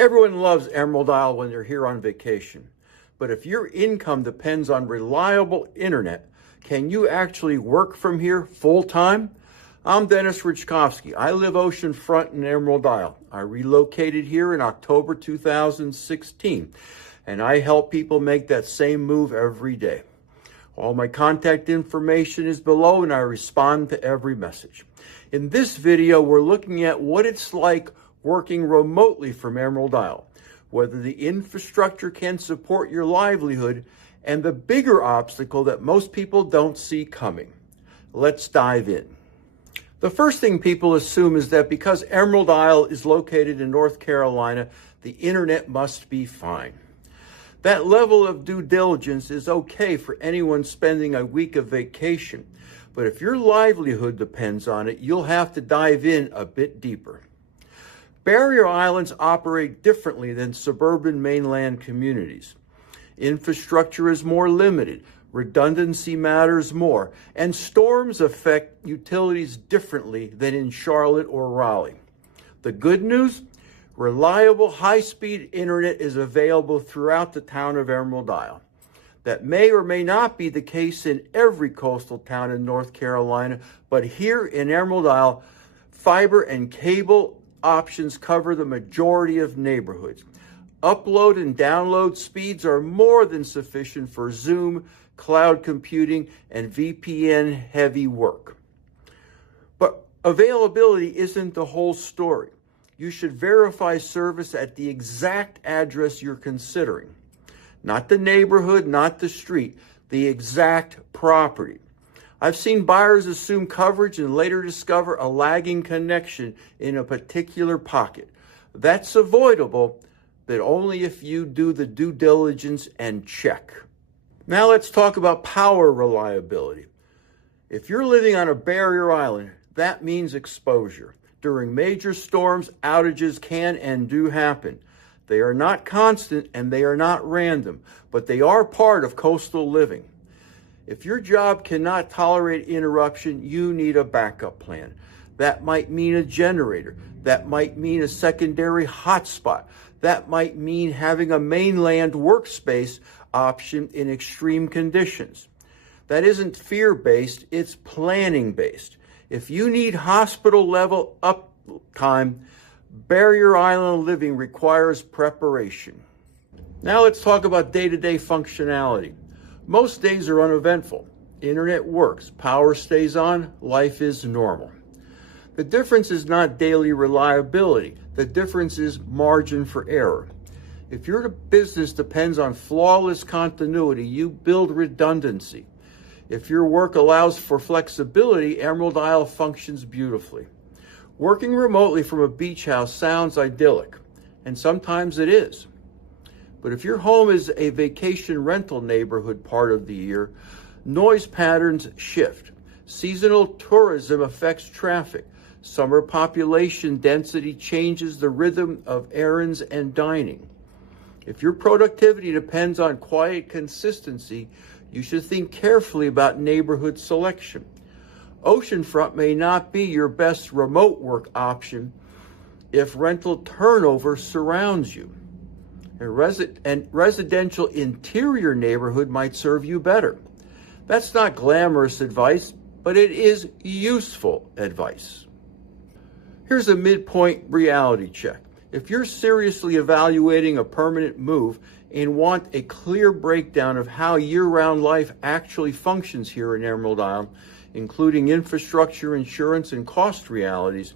Everyone loves Emerald Isle when they're here on vacation. But if your income depends on reliable internet, can you actually work from here full time? I'm Denis Raczkowski. I live oceanfront in Emerald Isle. I relocated here in October 2016, and I help people make that same move every day. All my contact information is below, and I respond to every message. In this video, we're looking at what it's like working remotely from Emerald Isle, whether the infrastructure can support your livelihood, and the bigger obstacle that most people don't see coming. Let's dive in. The first thing people assume is that because Emerald Isle is located in North Carolina, the internet must be fine. That level of due diligence is okay for anyone spending a week of vacation, but if your livelihood depends on it, you'll have to dive in a bit deeper. Barrier islands operate differently than suburban mainland communities. Infrastructure is more limited, redundancy matters more, and storms affect utilities differently than in Charlotte or Raleigh. The good news? Reliable, high-speed internet is available throughout the town of Emerald Isle. That may or may not be the case in every coastal town in North Carolina, but here in Emerald Isle, fiber and cable options cover the majority of neighborhoods. Upload and download speeds are more than sufficient for Zoom, cloud computing, and VPN-heavy work. But availability isn't the whole story. You should verify service at the exact address you're considering. Not the neighborhood, not the street, the exact property. I've seen buyers assume coverage and later discover a lagging connection in a particular pocket. That's avoidable, but only if you do the due diligence and check. Now let's talk about power reliability. If you're living on a barrier island, that means exposure. During major storms, outages can and do happen. They are not constant and they are not random, but they are part of coastal living. If your job cannot tolerate interruption, you need a backup plan. That might mean a generator. That might mean a secondary hotspot. That might mean having a mainland workspace option in extreme conditions. That isn't fear-based, it's planning-based. If you need hospital-level uptime, barrier island living requires preparation. Now let's talk about day-to-day functionality. Most days are uneventful. Internet works, power stays on, life is normal. The difference is not daily reliability. The difference is margin for error. If your business depends on flawless continuity, you build redundancy. If your work allows for flexibility, Emerald Isle functions beautifully. Working remotely from a beach house sounds idyllic, and sometimes it is. But if your home is a vacation rental neighborhood part of the year, noise patterns shift. Seasonal tourism affects traffic. Summer population density changes the rhythm of errands and dining. If your productivity depends on quiet consistency, you should think carefully about neighborhood selection. Oceanfront may not be your best remote work option if rental turnover surrounds you. A residential interior neighborhood might serve you better. That's not glamorous advice, but it is useful advice. Here's a midpoint reality check. If you're seriously evaluating a permanent move and want a clear breakdown of how year-round life actually functions here in Emerald Isle, including infrastructure, insurance, and cost realities,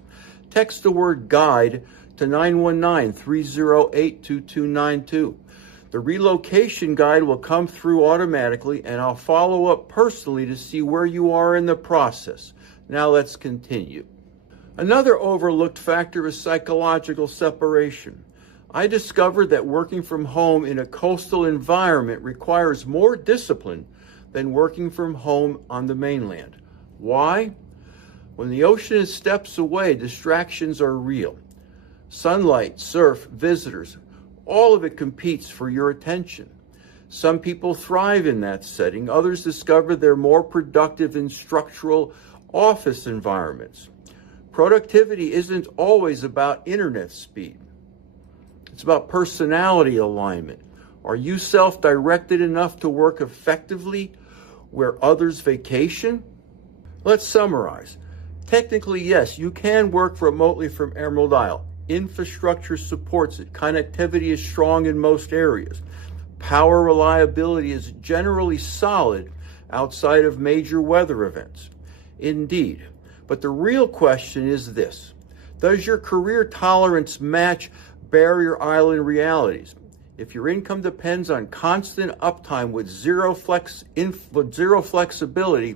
text the word GUIDE to 919-308-2292. The relocation guide will come through automatically, and I'll follow up personally to see where you are in the process. Now let's continue. Another overlooked factor is psychological separation. I discovered that working from home in a coastal environment requires more discipline than working from home on the mainland. Why? When the ocean is steps away, distractions are real. Sunlight, surf, visitors, all of it competes for your attention. Some people thrive in that setting. Others discover they're more productive in structural office environments. Productivity isn't always about internet speed. It's about personality alignment. Are you self-directed enough to work effectively where others vacation? Let's summarize. Technically, yes, you can work remotely from Emerald Isle. Infrastructure supports it. Connectivity is strong in most areas. Power reliability is generally solid outside of major weather events. Indeed. But the real question is this: does your career tolerance match Barrier Island realities? If your income depends on constant uptime with zero flexibility,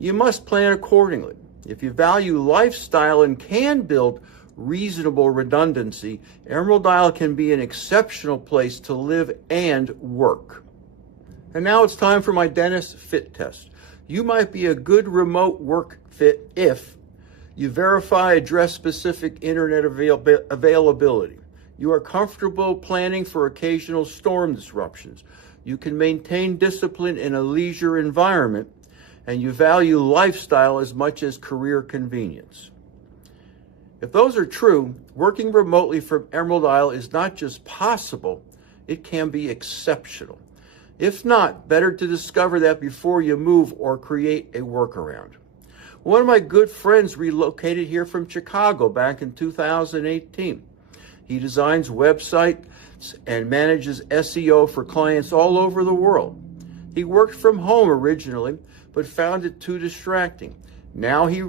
you must plan accordingly. If you value lifestyle and can build reasonable redundancy, Emerald Isle can be an exceptional place to live and work. And now it's time for my Denis Fit Test. You might be a good remote work fit if you verify address-specific internet availability. You are comfortable planning for occasional storm disruptions. You can maintain discipline in a leisure environment, and you value lifestyle as much as career convenience. If those are true, working remotely from Emerald Isle is not just possible, it can be exceptional. If not, better to discover that before you move or create a workaround. One of my good friends relocated here from Chicago back in 2018. He designs websites and manages SEO for clients all over the world. He worked from home originally, but found it too distracting. Now he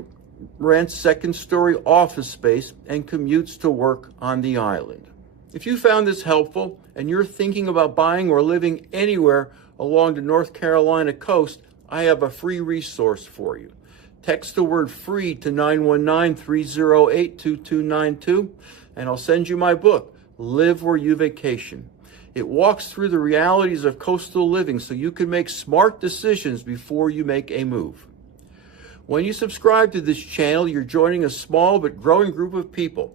rents second-story office space and commutes to work on the island. If you found this helpful and you're thinking about buying or living anywhere along the North Carolina coast, I have a free resource for you. Text the word FREE to 919-308-2292, and I'll send you my book, Live Where You Vacation. It walks through the realities of coastal living so you can make smart decisions before you make a move. When you subscribe to this channel, you're joining a small but growing group of people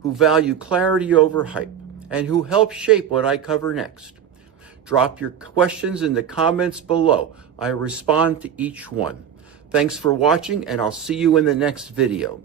who value clarity over hype and who help shape what I cover next. Drop your questions in the comments below. I respond to each one. Thanks for watching, and I'll see you in the next video.